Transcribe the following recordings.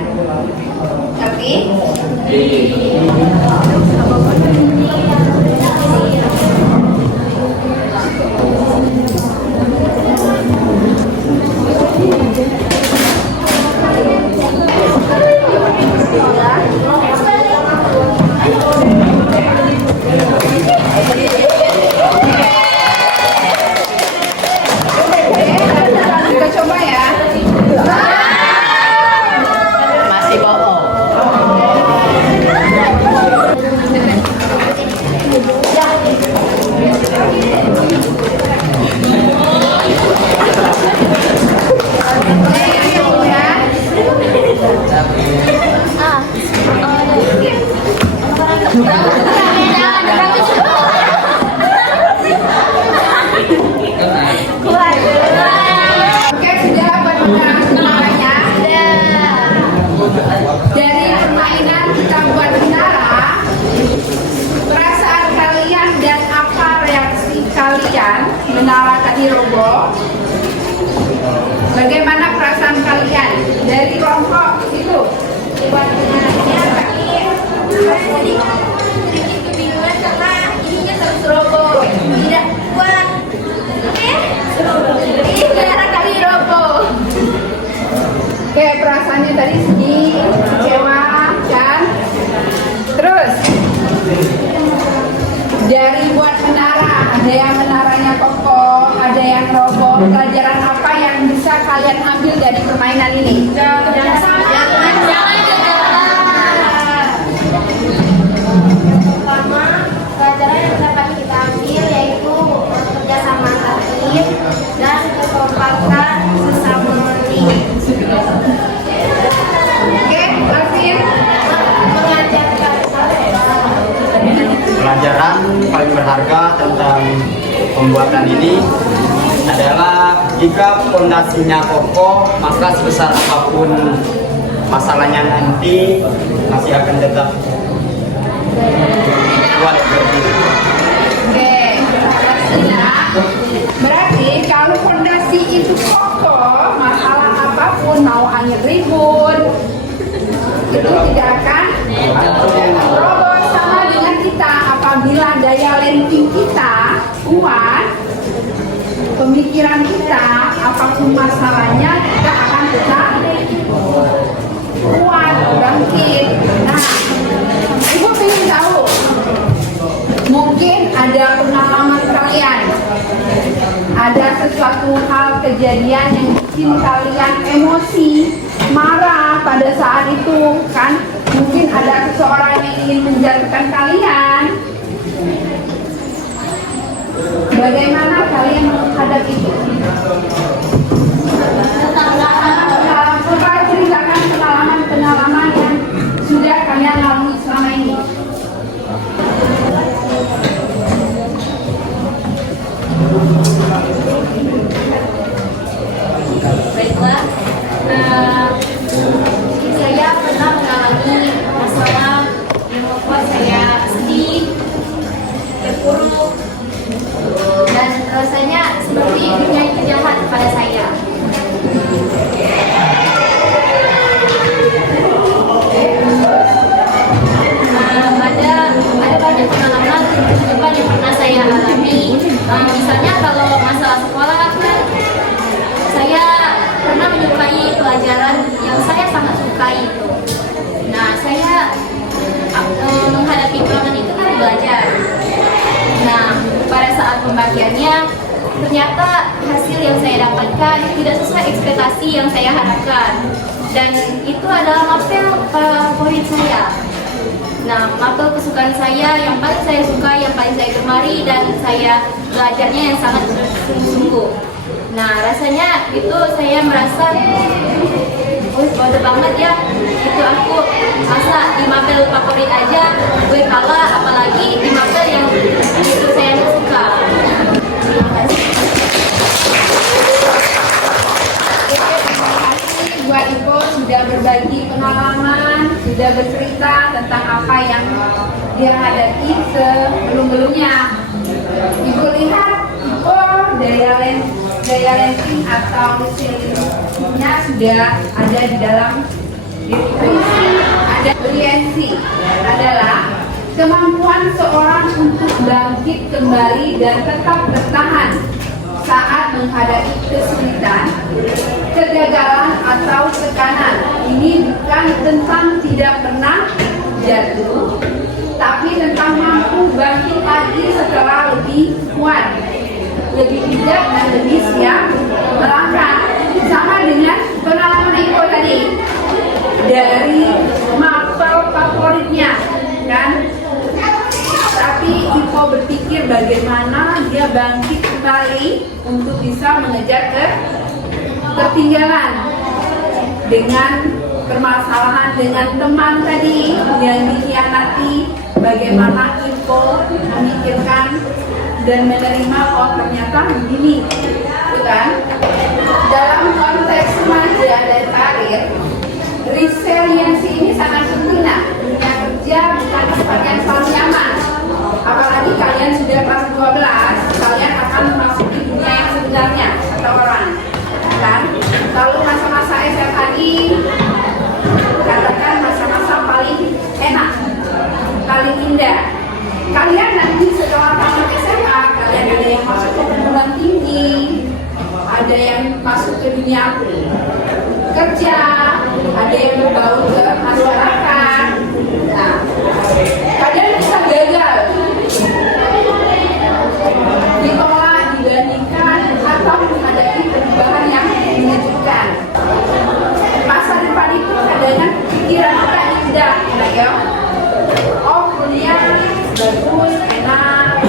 Ngerti? Kita coba ya. Masih bohong. Oke, sudah buat menaranya. Dari permainan kita buat menara, perasaan kalian dan apa reaksi kalian menara tadi roboh? Bagaimana perasaan kalian dari kelompok itu? Buat menaranya sedikit kebingungan karena ininya terus roboh, tidak kuat. Oke, menara kami roboh. Oke, perasaannya tadi sedih, kecewa, kan? Terus dari buat menara, ada yang menaranya kokoh, ada yang roboh. Pelajaran apa yang bisa kalian ambil dari permainan ini? Jangan pertama, pelajaran yang dapat kita ambil yaitu kerjasama antar tim dan kekompakan sesama tim. Oke, Alvin. Pelajaran paling berharga tentang pembuatan ini adalah jika fondasinya kokoh, maka sebesar apapun masalahnya nanti masih akan tetap kuat berdiri. Oke, berarti kalau fondasi itu kokoh, masalah apapun mau angin ribut itu tidak akan roboh. Sama dengan kita, apabila daya lenting kita kuat, pemikiran kita apapun masalahnya kita akan tetap kuat, bangkit. Nah, ibu ingin tahu, mungkin ada pengalaman kalian, ada sesuatu hal kejadian yang bikin kalian emosi, marah pada saat itu, kan? Mungkin ada seseorang yang ingin menjatuhkan kalian. Bagaimana kalian menghadapi itu? Coba ceritakan pengalaman-pengalaman yang sudah kalian lalui selama ini. Baiklah, saya pernah mengalami masalah yang membuat saya sedih, terpuruk, dan rasanya seperti dunia itu jahat kepada saya. Ada banyak pengalaman kehidupan yang pernah saya alami. Misalnya kalau masalah sekolah, saya pernah menyukai pelajaran yang saya sangat sukai itu. Nah, saya menghadapi pengalaman itu kan belajar. Nah, pada saat pembagiannya ternyata hasil yang saya dapatkan tidak sesuai ekspektasi yang saya harapkan. Dan itu adalah mapel favorit saya. Nah, mapel kesukaan saya yang paling saya suka, yang paling saya gemari, dan saya belajarnya yang sangat sungguh-sungguh. Nah, rasanya itu saya merasa bodoh banget ya, itu aku masa di mapel favorit aja gue kalah, apalagi di mapel yang itu saya suka. Terima kasih. Terima kasih buat Ibu sudah berbagi pengalaman, sudah bercerita tentang apa yang dia hadapi sebelum-belumnya. Ibu lihat Ibu daya lenting atau mesinnya sudah ada di dalam Definisi ada resiliensi adalah kemampuan seorang untuk bangkit kembali dan tetap bertahan saat menghadapi kesulitan, kegagalan atau tekanan. Ini bukan tentang tidak pernah jatuh, tapi tentang mampu bangkit lagi setelah lebih kuat, lebih bijak dan lebih siap melangkah. Sama dengan pengalaman Iko tadi dari mapel favoritnya, kan? Tapi Iko berpikir bagaimana dia bangkit kembali untuk bisa mengejar ketinggalan dengan permasalahan dengan teman tadi yang dikhianati. Bagaimana Iko memikirkan dan menerima, oh ternyata begini, bukan? Dalam konteks remaja dan karir, resiliensi ini sangat penting. Nah, dunia kerja bukan tempat yang selalu nyaman. Apalagi kalian sudah kelas 12, kalian akan memasuki dunia yang sebenarnya atau orang, kan? Kalau masa-masa SMA ini katakan masa-masa paling enak, paling indah. Kalian nanti setelah tamat SMA, kalian ada yang masuk ke perguruan tinggi, ada yang masuk ke dunia kerja, ada yang berbaur ke masyarakat. Nah, kalian bisa gagal ditolak, dibandingkan atau menghadapi perubahan yang mengejutkan. Masa depan itu kadang pikiran kita indah, ya. Oh, kuliah bagus, enak.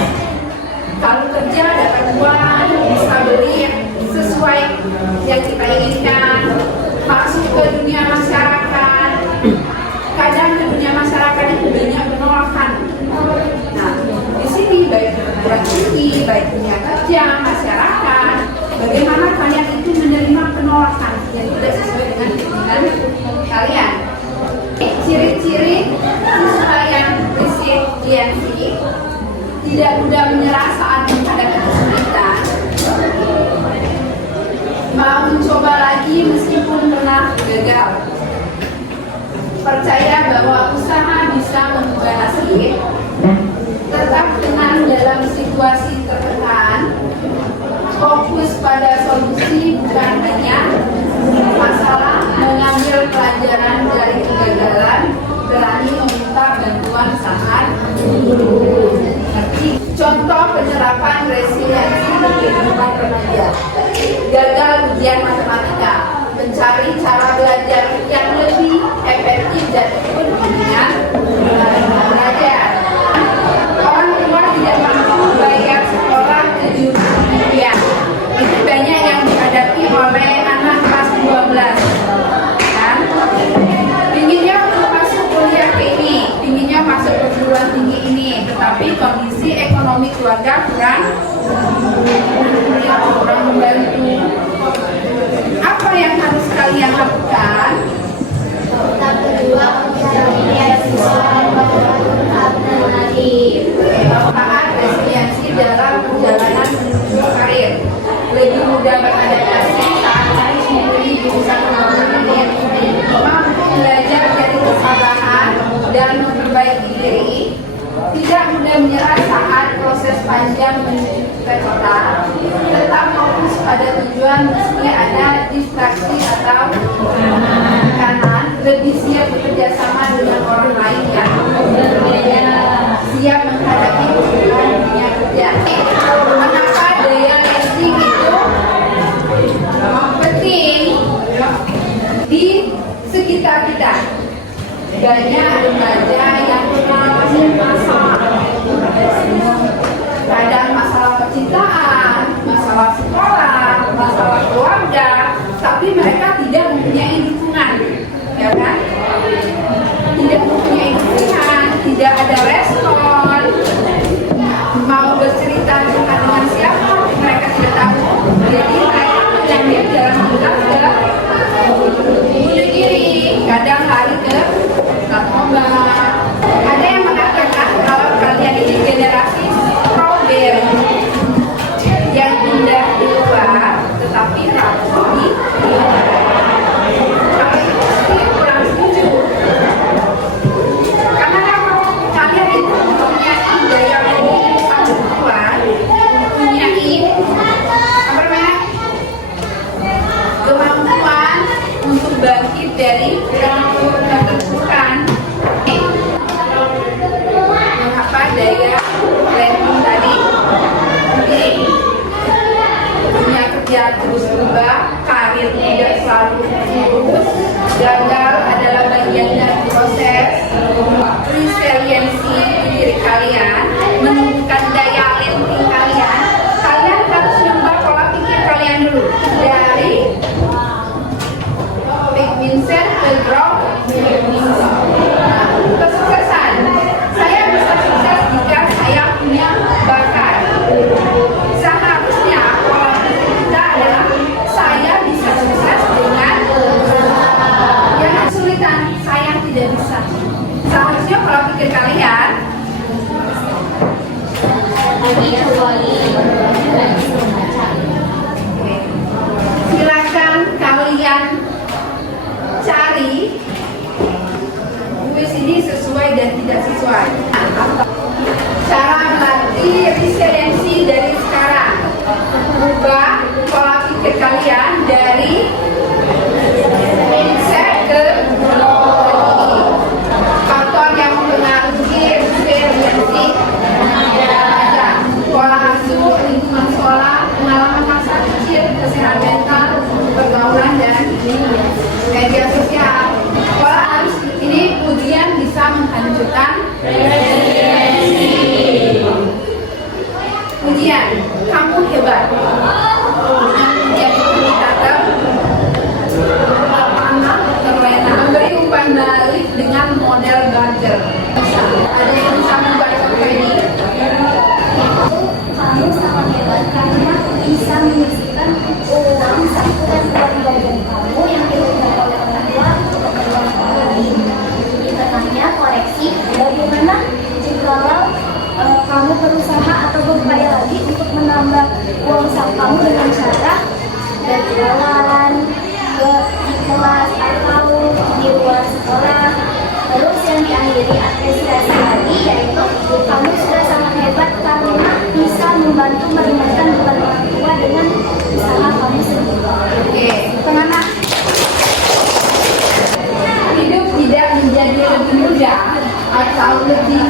Kalau kerja dapat uang, bisa beli sesuai yang kita inginkan. Masuk ke dunia masyarakat, kadang di dunia masyarakat itu banyak penolakan. Nah, di sini baik perguruan tinggi, baik dunia kerja, masyarakat, bagaimana kalian itu menerima penolakan yang tidak sesuai dengan keinginan kalian. Ciri-ciri siswa yang resiliensi tidak mudah menyerah saat menghadapi kesulitan, mau mencoba lagi meskipun pernah gagal, percaya bahwa usaha bisa mengubah nasib, tetap tenang dalam situasi tertekan, fokus pada solusi bukan hanya masalah, mengambil pelajaran dari kegagalan, berani meminta bantuan saat contoh penerapan resiliensi di kehidupan remaja. Gagal ujian matematika, mencari cara belajar yang lebih efektif dan ikut dengan belajar. Orang tua tidak mampu bayar sekolah ke jurusan impian. Itu banyak yang dihadapi oleh anak kelas 12. Kan? Pinginnya untuk masuk kuliah ini, pinginnya masuk perguruan tinggi ini, tetapi kondisi ekonomi keluarga kurang membantu. Apa yang harus kalian lakukan? Tahap kedua, beasiswa alternatif. Tahap resiliensi dalam perjalanan menuju karir. Lebih mudah beradaptasi saat harus memilih jurusan alternatif. Mampu belajar dari kesalahan dan memperbaiki diri. Tidak mudah menyerah saat proses panjang menuju cita-cita. Tetap fokus pada tujuan meski ada distraksi atau tekanan. Lebih siap bekerja sama dengan orang lain yang berbeda. Siap menghadapi kesulitan dunia kerja. Mengapa daya leasing itu penting di sekitar kita? Banyak remaja yang mengalami masalah, kadang masalah percintaan, masalah sekolah, masalah keluarga, tapi mereka tidak mempunyai dukungan, ya kan? Tidak mempunyai dukungan, tidak ada respon, mau bercerita dengan siapa, mereka tidak tahu. Jadi mereka mengambil jalan pintas ke bunuh diri, kadang lari ke narkoba. Ada yang mengatakan kalau kalian ini generasi strawberry yang indah di luar tetapi rapuh di dalam. Kalau itu sih kurang setuju tidak bisa. Seharusnya pola pikir kalian silakan kalian cari kuis ini sesuai dan tidak sesuai. Cara melatih resiliensi dari sekarang. Ubah pola pikir kalian dari mindset ke teknologi. Faktor yang mempengaruhi resiliensi ada pola asuh, lingkungan sekolah, pengalaman masa kecil, kesehatan mental, pergaulan, dan media sosial. Pola harus ini ujian bisa menghancurkan resiliensi. Ujian, kamu hebat. Ujian itu ditangkap anak terlena, memberi umpan balik dengan model buzzer. Ada yang bisa membuat ini. Kamu sangat hebat karena bisa menyisihkan uang satu dan dua jajan kamu yang diberikan oleh orang tua untuk keperluan sekolah. Di tengahnya koreksi, bagaimana jikalau kamu berusaha atau berupaya lagi untuk menambah uang saku kamu dengan cara berjualan di kelas atau di luar sekolah. Terus yang diakhiri apresiasi lagi yaitu kamu sudah sangat hebat karena bisa membantu meringankan beban orang tua dengan usaha kamu sendiri. Oke, teman-teman. Hidup tidak menjadi lebih mudah atau lebih